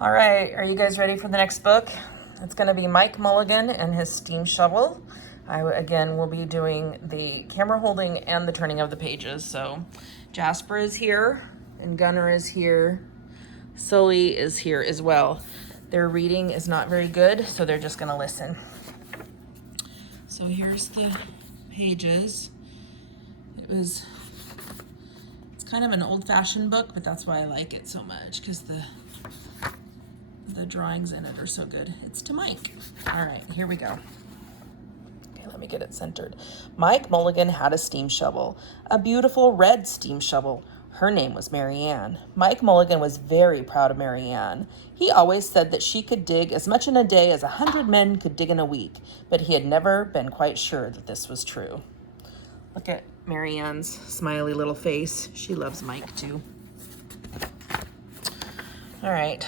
All right, are you guys ready for the next book? It's going to be Mike Mulligan and his steam shovel. Again, will be doing the camera holding and the turning of the pages. So Jasper is here and Gunnar is here. Sully is here as well. Their reading is not very good, so they're just going to listen. So here's the pages. It's kind of an old-fashioned book, but that's why I like it so much, because the drawings in it are so good. It's to Mike. All right, here we go. Okay, let me get it centered. Mike Mulligan had a steam shovel, a beautiful red steam shovel. Her name was Mary Ann. Mike Mulligan was very proud of Mary Ann. He always said that she could dig as much in a day as 100 men could dig in a week, but he had never been quite sure that this was true. Look at Mary Ann's smiley little face. She loves Mike too. All right.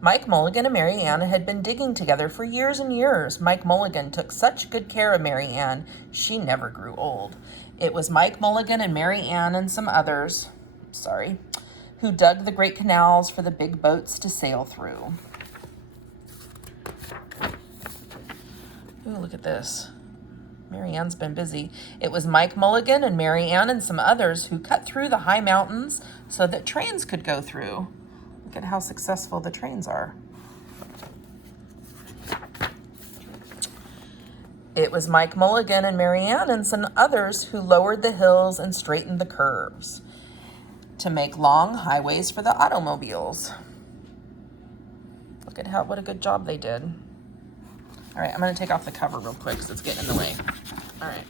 Mike Mulligan and Mary Ann had been digging together for years and years. Mike Mulligan took such good care of Mary Ann, she never grew old. It was Mike Mulligan and Mary Ann and some others, who dug the great canals for the big boats to sail through. Ooh, look at this. Mary Ann's been busy. It was Mike Mulligan and Mary Ann and some others who cut through the high mountains so that trains could go through. Look at how successful the trains are. It was Mike Mulligan and Mary Ann and some others who lowered the hills and straightened the curves to make long highways for the automobiles. Look at what a good job they did. All right, I'm going to take off the cover real quick because it's getting in the way. All right.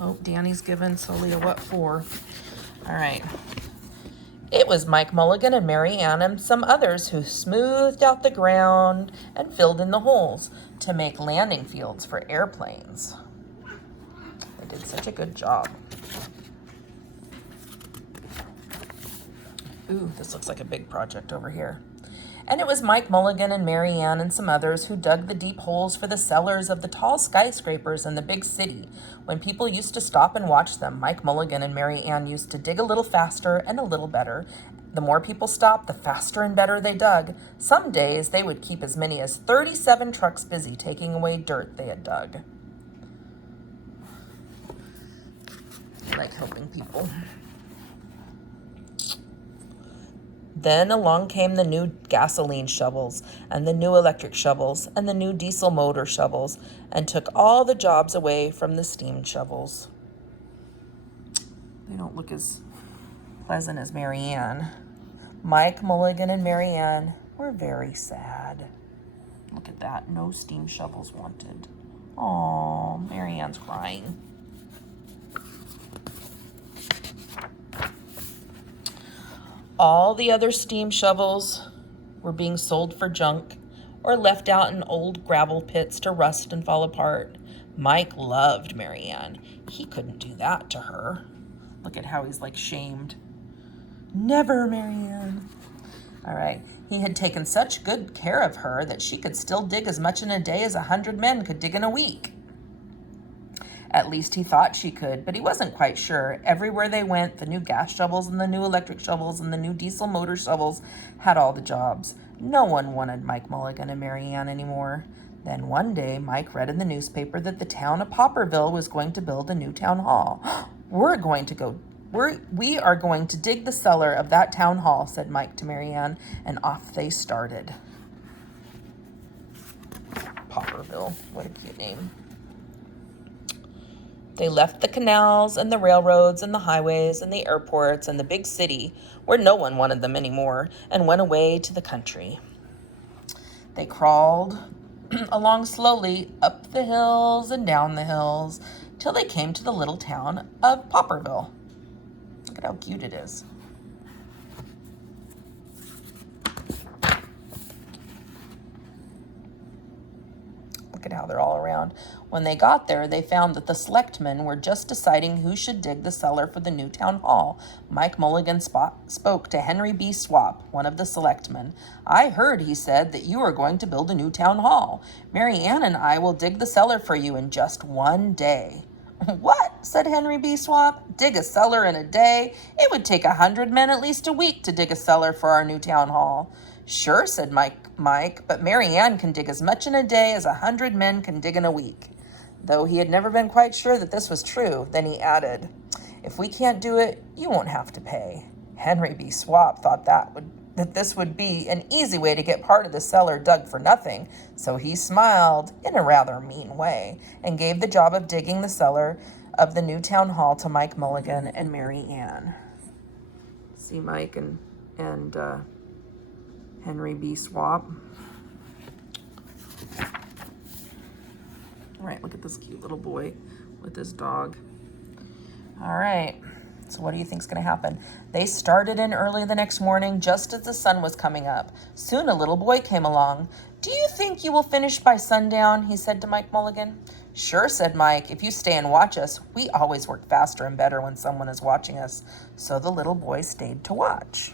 Oh, Danny's giving Sully a what for. All right. It was Mike Mulligan and Mary Ann and some others who smoothed out the ground and filled in the holes to make landing fields for airplanes. They did such a good job. Ooh, this looks like a big project over here. And it was Mike Mulligan and Mary Ann and some others who dug the deep holes for the cellars of the tall skyscrapers in the big city. When people used to stop and watch them, Mike Mulligan and Mary Ann used to dig a little faster and a little better. The more people stopped, the faster and better they dug. Some days they would keep as many as 37 trucks busy taking away dirt they had dug. I like helping people. Then along came the new gasoline shovels and the new electric shovels and the new diesel motor shovels and took all the jobs away from the steam shovels. They don't look as pleasant as Mary Ann. Mike Mulligan and Mary Ann were very sad. Look at that. No steam shovels wanted. Aw, Mary Ann's crying. All the other steam shovels were being sold for junk or left out in old gravel pits to rust and fall apart. Mike loved Mary Ann. He couldn't do that to her. Look at how he's like shamed. Never, Mary Ann. All right. He had taken such good care of her that she could still dig as much in a day as 100 men could dig in a week. At least he thought she could, but he wasn't quite sure. Everywhere they went, the new gas shovels and the new electric shovels and the new diesel motor shovels had all the jobs. No one wanted Mike Mulligan and Mary Ann anymore. Then one day, Mike read in the newspaper that the town of Popperville was going to build a new town hall. We are going to dig the cellar of that town hall, said Mike to Mary Ann, and off they started. Popperville, what a cute name. They left the canals and the railroads and the highways and the airports and the big city where no one wanted them anymore and went away to the country. They crawled along slowly up the hills and down the hills till they came to the little town of Popperville. Look at how cute it is. Look at how they're all around. When they got there, they found that the selectmen were just deciding who should dig the cellar for the new town hall. Mike Mulligan spoke to Henry B. Swap, one of the selectmen. I heard, he said, that you are going to build a new town hall. Mary Ann and I will dig the cellar for you in just one day. What? Said Henry B. Swap. Dig a cellar in a day? It would take 100 men at least a week to dig a cellar for our new town hall. Sure, said Mike, but Mary Ann can dig as much in a day as 100 men can dig in a week. Though he had never been quite sure that this was true, then he added, if we can't do it, you won't have to pay. Henry B. Swap thought that this would be an easy way to get part of the cellar dug for nothing, so he smiled in a rather mean way and gave the job of digging the cellar of the new town hall to Mike Mulligan and Mary Ann. See Mike and Henry B. Swap. All right, look at this cute little boy with his dog. All right, so what do you think's going to happen? They started in early the next morning, just as the sun was coming up. Soon a little boy came along. Do you think you will finish by sundown? He said to Mike Mulligan. Sure, said Mike, if you stay and watch us. We always work faster and better when someone is watching us. So the little boy stayed to watch.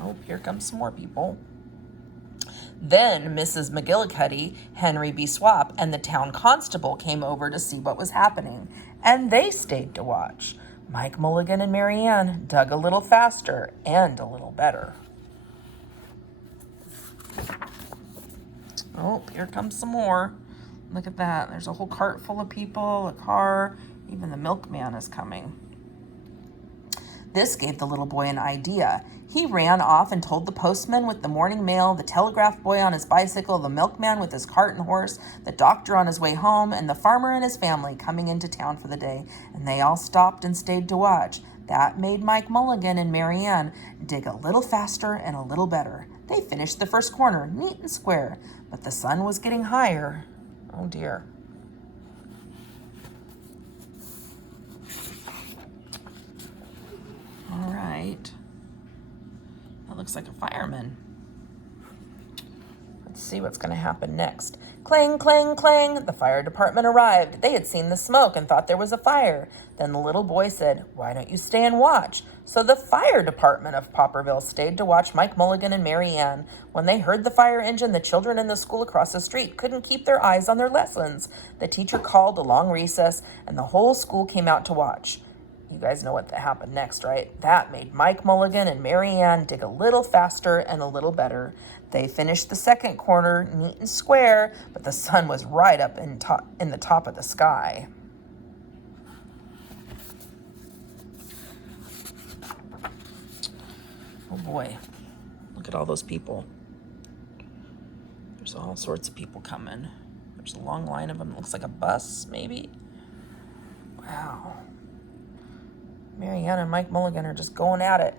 Oh, here comes some more people. Then Mrs. McGillicuddy, Henry B. Swap, and the town constable came over to see what was happening, and they stayed to watch. Mike Mulligan and Mary Ann dug a little faster and a little better. Oh, here comes some more. Look at that. There's a whole cart full of people, a car, even the milkman is coming. This gave the little boy an idea. He ran off and told the postman with the morning mail, the telegraph boy on his bicycle, the milkman with his cart and horse, the doctor on his way home, and the farmer and his family coming into town for the day, and they all stopped and stayed to watch. That made Mike Mulligan and Mary Ann dig a little faster and a little better. They finished the first corner, neat and square, but the sun was getting higher. Oh dear. All right. That looks like a fireman. Let's see what's going to happen next. Clang, clang, clang. The fire department arrived. They had seen the smoke and thought there was a fire. Then the little boy said, why don't you stay and watch? So the fire department of Popperville stayed to watch Mike Mulligan and Mary Ann. When they heard the fire engine, the children in the school across the street couldn't keep their eyes on their lessons. The teacher called a long recess, and the whole school came out to watch. You guys know what happened next, right? That made Mike Mulligan and Mary Ann dig a little faster and a little better. They finished the second corner neat and square, but the sun was right up in the top of the sky. Oh boy, look at all those people. There's all sorts of people coming. There's a long line of them. It looks like a bus, maybe. Wow. Mary Ann and Mike Mulligan are just going at it.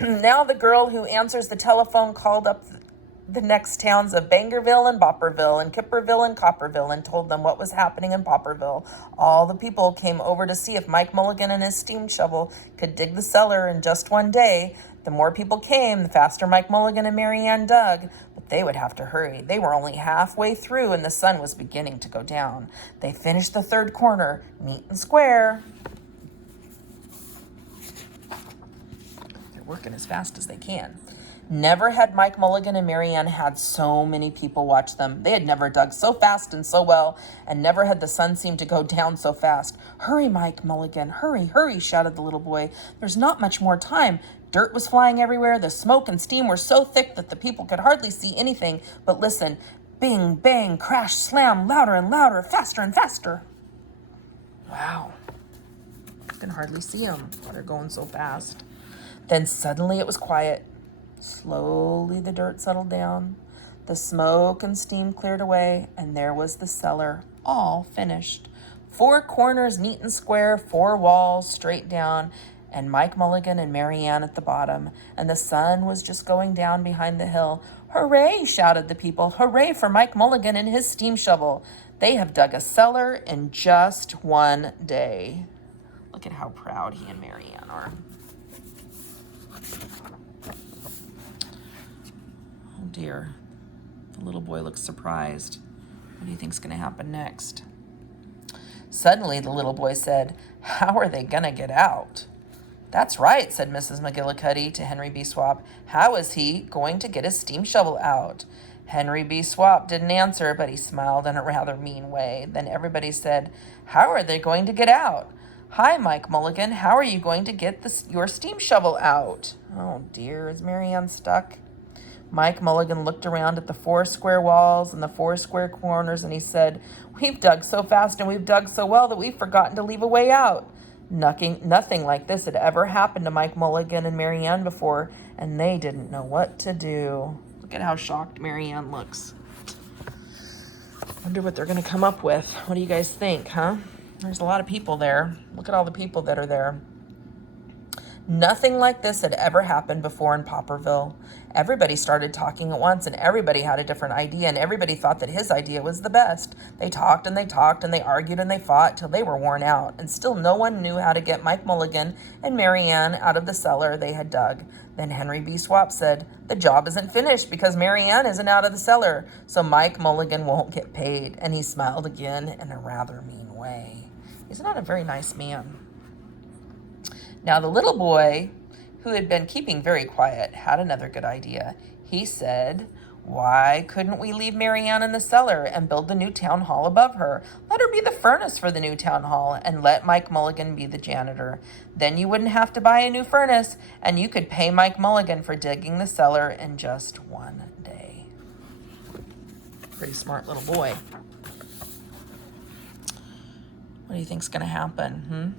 Now the girl who answers the telephone called up the next towns of Bangerville and Bopperville and Kipperville and Copperville and told them what was happening in Popperville. All the people came over to see if Mike Mulligan and his steam shovel could dig the cellar in just one day. The more people came, the faster Mike Mulligan and Mary Ann dug, but they would have to hurry. They were only halfway through and the sun was beginning to go down. They finished the third corner, neat and square. They're working as fast as they can. Never had Mike Mulligan and Mary Ann had so many people watch them. They had never dug so fast and so well, and never had the sun seemed to go down so fast. Hurry, Mike Mulligan, hurry, hurry, shouted the little boy. There's not much more time. Dirt was flying everywhere. The smoke and steam were so thick that the people could hardly see anything. But listen, bing, bang, crash, slam, louder and louder, faster and faster. Wow. You can hardly see them. They're going so fast. Then suddenly it was quiet. Slowly the dirt settled down, the smoke and steam cleared away, and there was the cellar, all finished. 4 corners neat and square, 4 walls straight down, and Mike Mulligan and Mary Ann at the bottom, and the sun was just going down behind the hill. Hooray, shouted the people. Hooray for Mike Mulligan and his steam shovel. They have dug a cellar in just one day. Look at how proud he and Mary Ann are. Oh dear, the little boy looks surprised. What do you think's going to happen next? Suddenly, the little boy said, how are they going to get out? That's right, said Mrs. McGillicuddy to Henry B. Swap. How is he going to get his steam shovel out? Henry B. Swap didn't answer, but he smiled in a rather mean way. Then everybody said, "How are they going to get out?" "Hi, Mike Mulligan. How are you going to get your steam shovel out?" Oh, dear. Is Marianne stuck? Mike Mulligan looked around at the 4 square walls and the 4 square corners, and he said, "We've dug so fast and we've dug so well that we've forgotten to leave a way out." Nothing like this had ever happened to Mike Mulligan and Marianne before, and they didn't know what to do. Look at how shocked Marianne looks. Wonder what they're going to come up with. What do you guys think, huh? There's a lot of people there. Look at all the people that are there. Nothing like this had ever happened before in Popperville. Everybody started talking at once, and everybody had a different idea, and everybody thought that his idea was the best. They talked, and they argued, and they fought till they were worn out, and still no one knew how to get Mike Mulligan and Marianne out of the cellar they had dug. Then Henry B. Swap said, "The job isn't finished because Marianne isn't out of the cellar, so Mike Mulligan won't get paid." And he smiled again in a rather mean way. He's not a very nice man. Now the little boy, who had been keeping very quiet, had another good idea. He said, "Why couldn't we leave Marianne in the cellar and build the new town hall above her? Let her be the furnace for the new town hall and let Mike Mulligan be the janitor. Then you wouldn't have to buy a new furnace, and you could pay Mike Mulligan for digging the cellar in just one day." Pretty smart little boy. What do you think's going to happen?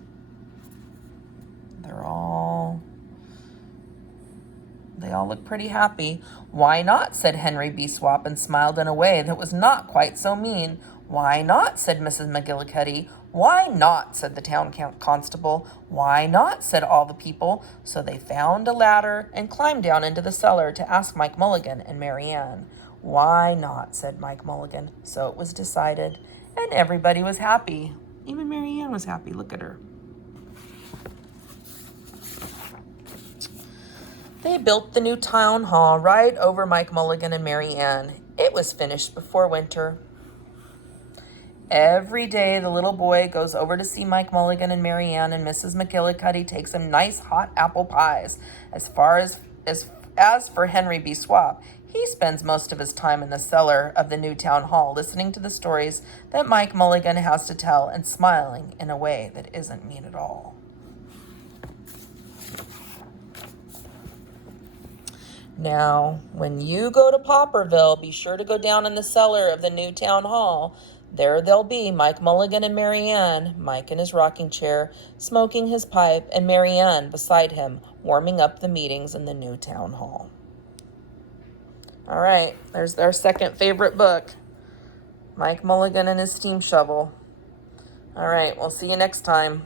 They all look pretty happy. "Why not?" said Henry B. Swap, and smiled in a way that was not quite so mean. "Why not?" said Mrs. McGillicuddy. "Why not?" said the town constable. "Why not?" said all the people. So they found a ladder and climbed down into the cellar to ask Mike Mulligan and Marianne. "Why not?" said Mike Mulligan. So it was decided, and everybody was happy. Even Marianne was happy. Look at her. They built the new town hall right over Mike Mulligan and Marianne. It was finished before winter. Every day the little boy goes over to see Mike Mulligan and Marianne, and Mrs. McGillicuddy takes him nice hot apple pies. As for Henry B. Swap, he spends most of his time in the cellar of the new town hall, listening to the stories that Mike Mulligan has to tell and smiling in a way that isn't mean at all. Now, when you go to Popperville, be sure to go down in the cellar of the new town hall. There they'll be, Mike Mulligan and Marianne, Mike in his rocking chair, smoking his pipe, and Marianne beside him, warming up the meetings in the new town hall. All right, there's our second favorite book, Mike Mulligan and his steam shovel. All right, we'll see you next time.